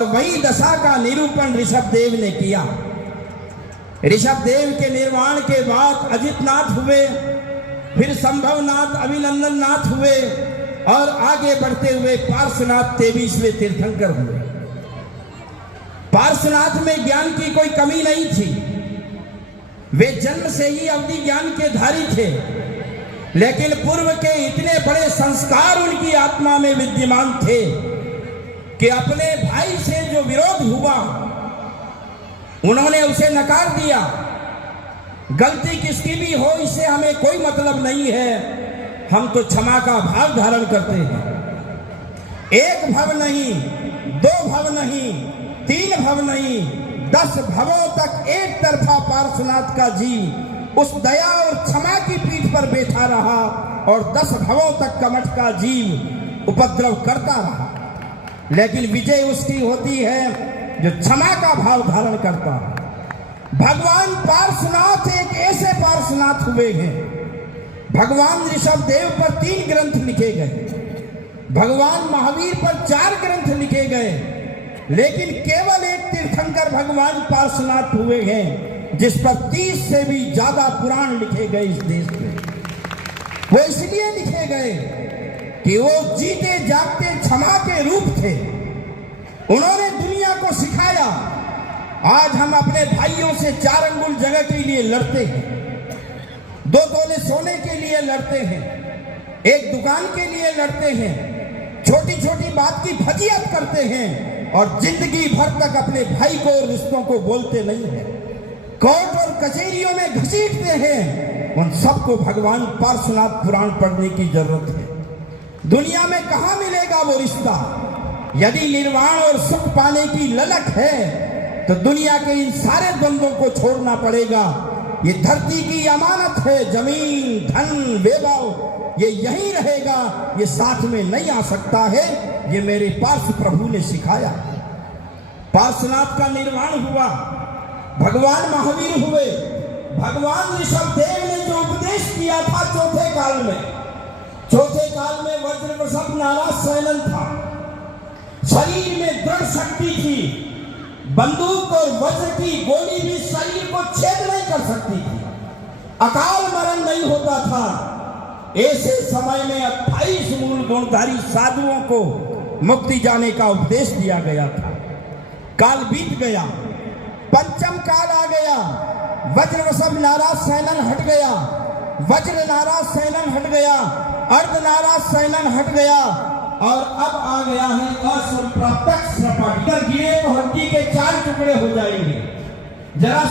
वही दशा का निरूपण ऋषभदेव ने किया। ऋषभदेव के निर्वाण के बाद अजितनाथ हुए, फिर संभवनाथ, अभिनंदननाथ हुए और आगे बढ़ते हुए पार्श्वनाथ 23वें तीर्थंकर हुए। पार्श्वनाथ में ज्ञान की कोई कमी नहीं थी, वे जन्म से ही अवधि ज्ञान के धारी थे, लेकिन पूर्व के इतने बड़े संस्कार उनकी आत्मा में विद्यमान थे कि अपने भाई से जो विरोध हुआ उन्होंने उसे नकार दिया। गलती किसकी भी हो इससे हमें कोई मतलब नहीं है, हम तो क्षमा का भाव धारण करते हैं। एक भव नहीं, दो भव नहीं, तीन भव नहीं, 10 भवों तक एक तरफा पार्श्वनाथ का जीव उस दया और क्षमा की पीठ पर बैठा रहा और 10 भवों तक कमठ का जीव उपद्रव करता रहा, लेकिन विजय उसकी होती है जो क्षमा का भाव धारण करता है। भगवान पार्श्वनाथ एक ऐसे पार्श्वनाथ हुए हैं। भगवान ऋषभदेव पर 3 ग्रंथ लिखे गए, भगवान महावीर पर 4 ग्रंथ लिखे गए, लेकिन केवल एक तीर्थंकर भगवान पार्श्वनाथ हुए हैं जिस पर 30 से भी ज्यादा पुराण लिखे गए इस देश में। वो इसलिए लिखे गए कि वो जीते जागते क्षमा के रूप थे। उन्होंने दुनिया को सिखाया। आज हम अपने भाइयों से 4 अंगुल जगह के लिए लड़ते हैं, 2 तोले सोने के लिए लड़ते हैं, एक दुकान के लिए लड़ते हैं, छोटी छोटी बात की फजीयत करते हैं और जिंदगी भर तक अपने भाई को और रिश्तों को बोलते नहीं है, कोर्ट और कचहरियों में घसीटते हैं। उन सबको भगवान पार्श्वनाथ पुराण पढ़ने की जरूरत है। दुनिया में कहां मिलेगा वो रिश्ता? यदि निर्वाण और सुख पाने की ललक है तो दुनिया के इन सारे द्वंद्वों को छोड़ना पड़ेगा। ये धरती की अमानत है, जमीन, धन, वैभव ये यहीं रहेगा, ये साथ में नहीं आ सकता है। ये मेरे पार्श्व प्रभु ने सिखाया। पार्श्वनाथ का निर्वाण हुआ, भगवान महावीर हुए। भगवान ऋषभदेव ने जो उपदेश किया था चौथे काल में वज्र वृषभ नाराज शयनन था। शरीर में दृढ़ शक्ति थी, बंदूक और वज्र की गोली भी शरीर को छेद नहीं कर सकती थी, अकाल मरण नहीं होता था। ऐसे समय में 28 मूल गुणधारी साधुओं को मुक्ति जाने का उपदेश दिया गया था। काल बीत गया, पंचम काल आ गया, वज्र वृषभ नाराज शयनन हट गया, वज्र नाराज शयनन हट गया, अर्ध नाराज शयनन हट गया और अब आ गया है असंप्रत्यक्ष सपाट। गिरे तो हड्डी के 4 टुकड़े हो जाएंगे। जरा